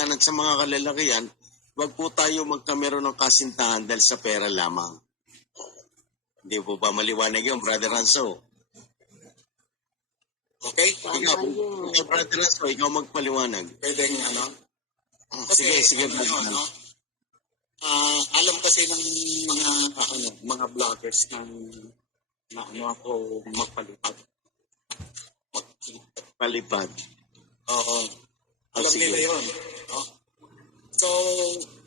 kababayan at sa mga kalalakihan, wag po tayo magkamero ng kasintahan dahil sa pera lamang. Hindi po ba maliwanag yun, Brother Ranso? Okay? Ikaw, Brother Ranso, ikaw magpaliwanag. Pwede nga, ano? Sige, ano Brother yun, Ranso. no? Alam kasi ng mga vloggers na ako magpalipad. Palipad. Oo. Alam Sige. nila yun. No? So,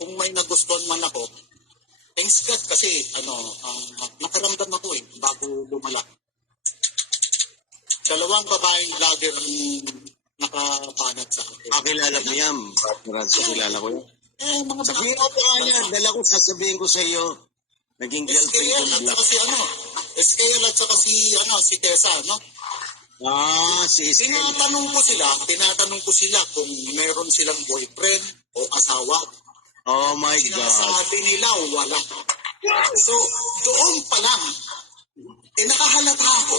kung may nagustuhan man ako, thanks God kasi nakaramdam ako bago lumala. Dalawang babaeng vlogger ang nakapanat sa akin. Kilala mo yan, Brother Ranso, kilala ko yan. Mga Sabihin mo pa nga yan, dala ko sasabihin ko sa iyo, naging girlfriend ko SKL at na. saka SKL at saka si Tessa, no? Si Iskel. Tinatanong ko sila kung meron silang boyfriend o asawa. Oh my God. Sinasabi nila wala. So, doon pa lang, nakahalata ako.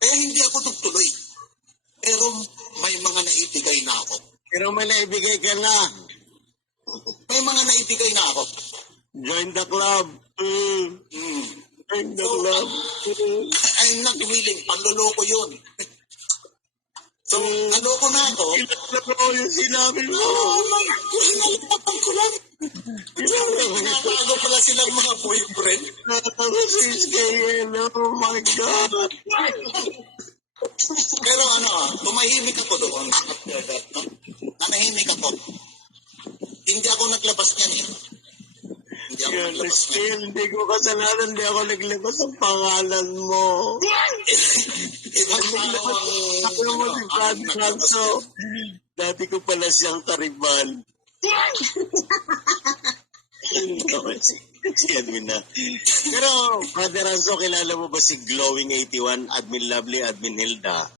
Kaya hindi ako nagtuloy. Pero may mga naibigay na ako. Pero may naibigay ka na. May mga naibigay na ako. Join the club. Join the club. I'm not willing. Panloloko yun. So, naloko na ako. Kinalako yung sinabi mo. Hinalapatan ko lang. Tinatago pala silang mga boyfriend. Natalo si Iskel. Oh my God. Pero tumahimik ako doon. No? Nanahimik ako. Hindi ako naglabas niyan Hindi ako naglabas niyan. Hindi ko kasalanan. Hindi ako naglabas ang pangalan mo. Ibang tao Ako mo si Brad Ranso. Dati ko pala siyang karibal. Si Admin na. Pero, Brother Ranso, kilala mo ba si Glowing 81, Admin Lovely, Admin Hilda?